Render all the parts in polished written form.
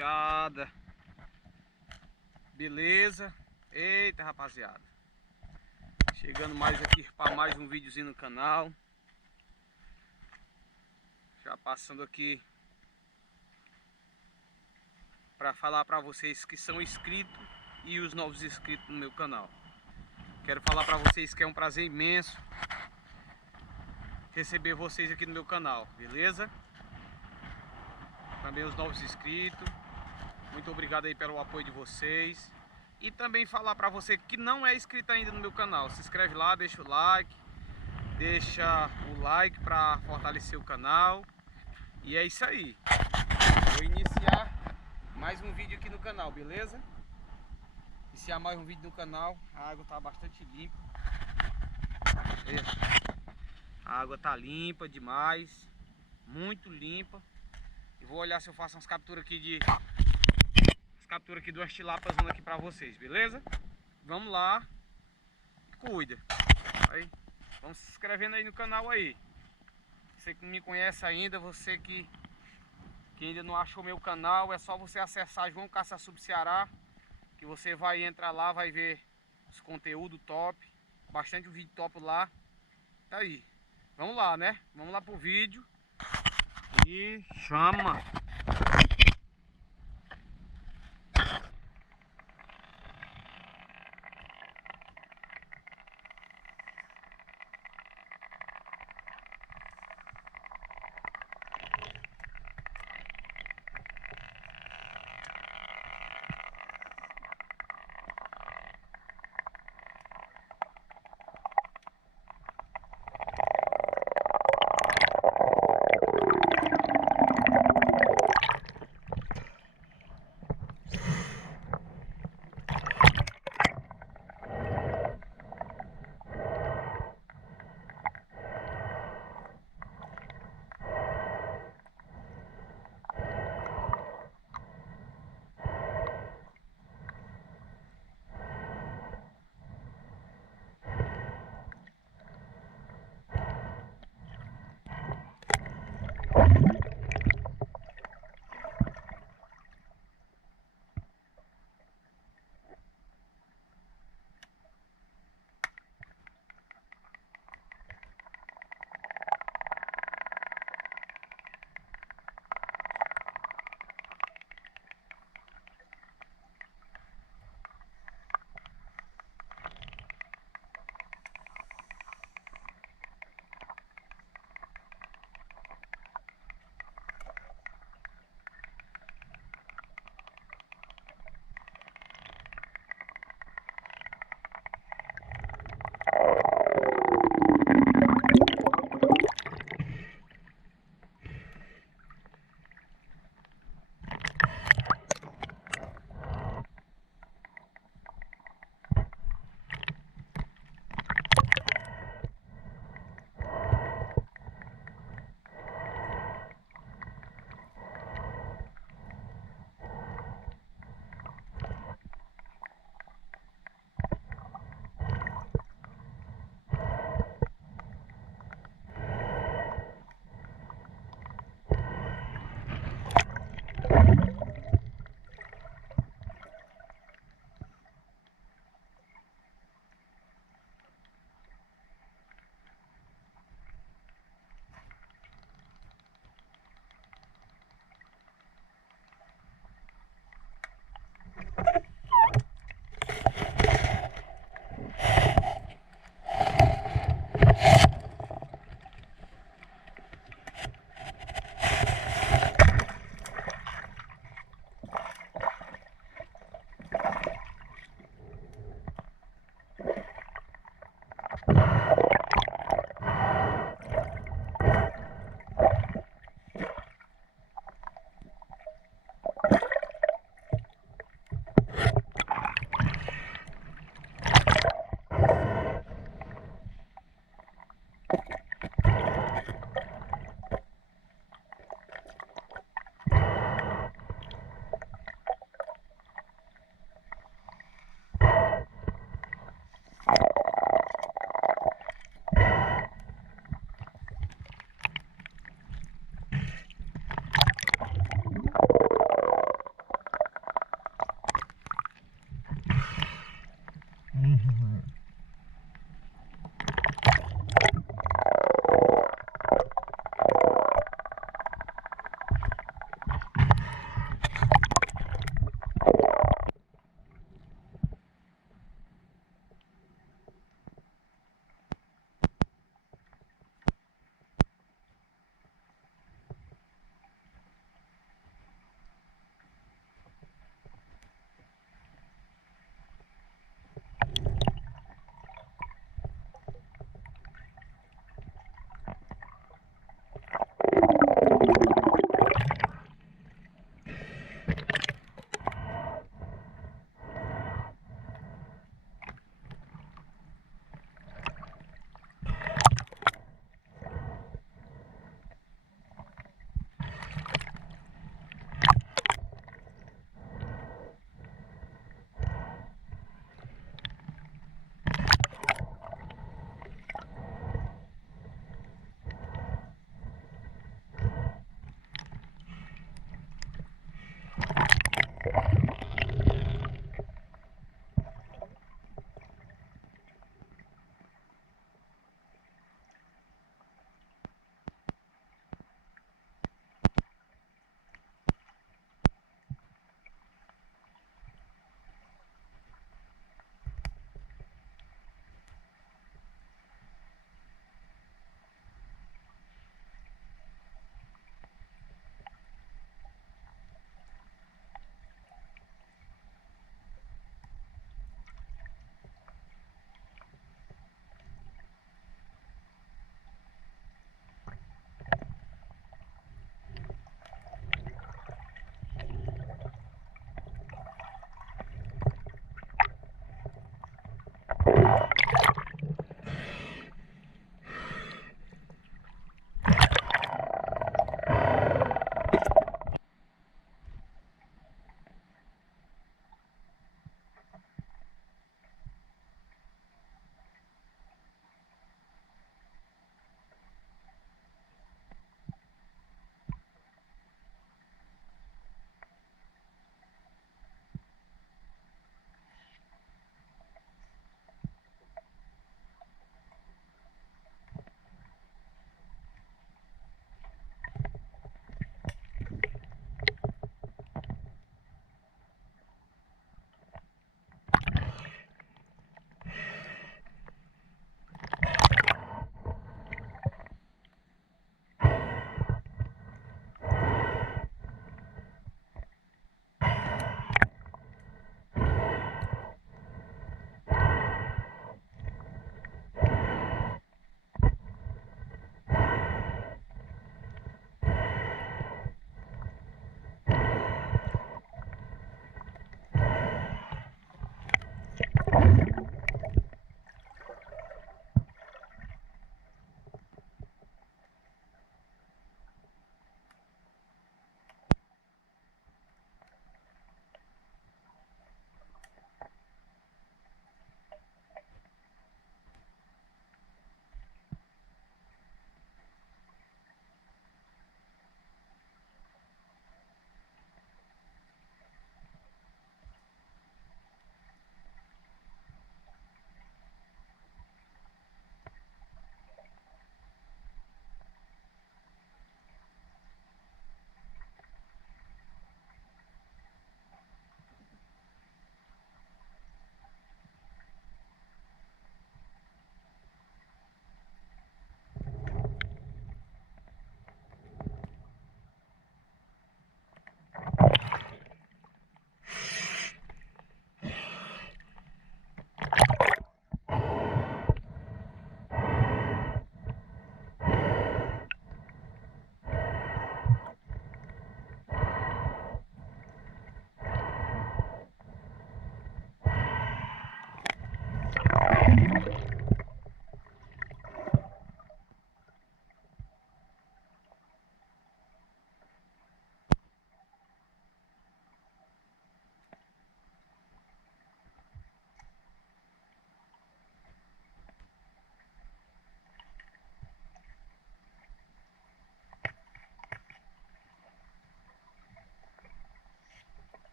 rapaziada. Beleza? Eita, rapaziada. Chegando mais aqui para mais um videozinho no canal. Já passando aqui para falar para vocês que são inscritos e os novos inscritos no meu canal. Quero falar para vocês que é um prazer imenso receber vocês aqui no meu canal, beleza? Também os novos inscritos, muito obrigado aí pelo apoio de vocês. E também falar para você que não é inscrito ainda no meu canal, se inscreve lá, deixa o like para fortalecer o canal. E é isso aí. Vou iniciar mais um vídeo aqui no canal, beleza? Iniciar mais um vídeo no canal. A água tá bastante limpa. A água tá limpa demais, muito limpa. E vou olhar se eu faço umas capturas aqui de duas tilápias aqui pra vocês, beleza? Vamos lá. Cuida. Aí, vamos se inscrevendo aí no canal aí. Você que não me conhece ainda, você que ainda não achou meu canal, é só você acessar João Caça-Sub Ceará, que você vai entrar lá, vai ver os conteúdos top, bastante vídeo top lá. Tá aí. Vamos lá, né? Vamos lá pro vídeo. E chama!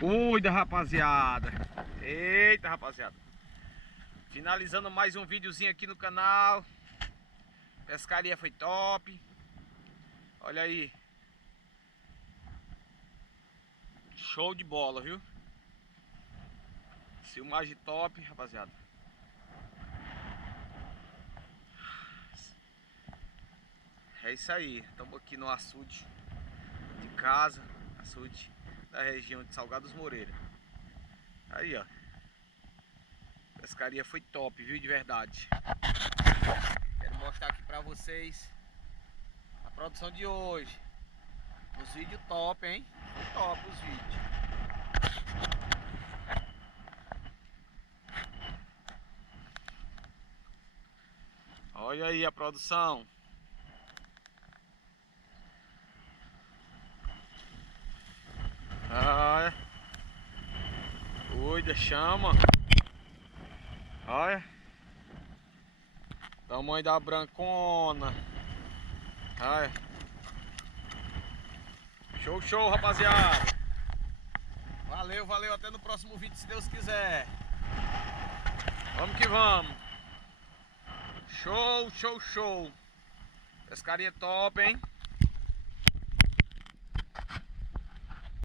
Cuida, rapaziada. Eita, rapaziada. Finalizando mais um videozinho aqui no canal. Pescaria foi top. Olha aí. Show de bola, viu? Filmagem top, rapaziada. É isso aí. Estamos aqui no açude de casa. Açude da região de Salgados Moreira. Aí, ó. Pescaria foi top, viu? De verdade. Quero mostrar aqui pra vocês a produção de hoje. Os vídeos top, hein? Foi top os vídeos. Olha aí a produção. Olha. Cuida, chama. Olha. Tamanho da brancona. Olha. Show, show, rapaziada. Valeu, valeu. Até no próximo vídeo, se Deus quiser. Vamos que vamos. Show, show, show. Pescaria top, hein?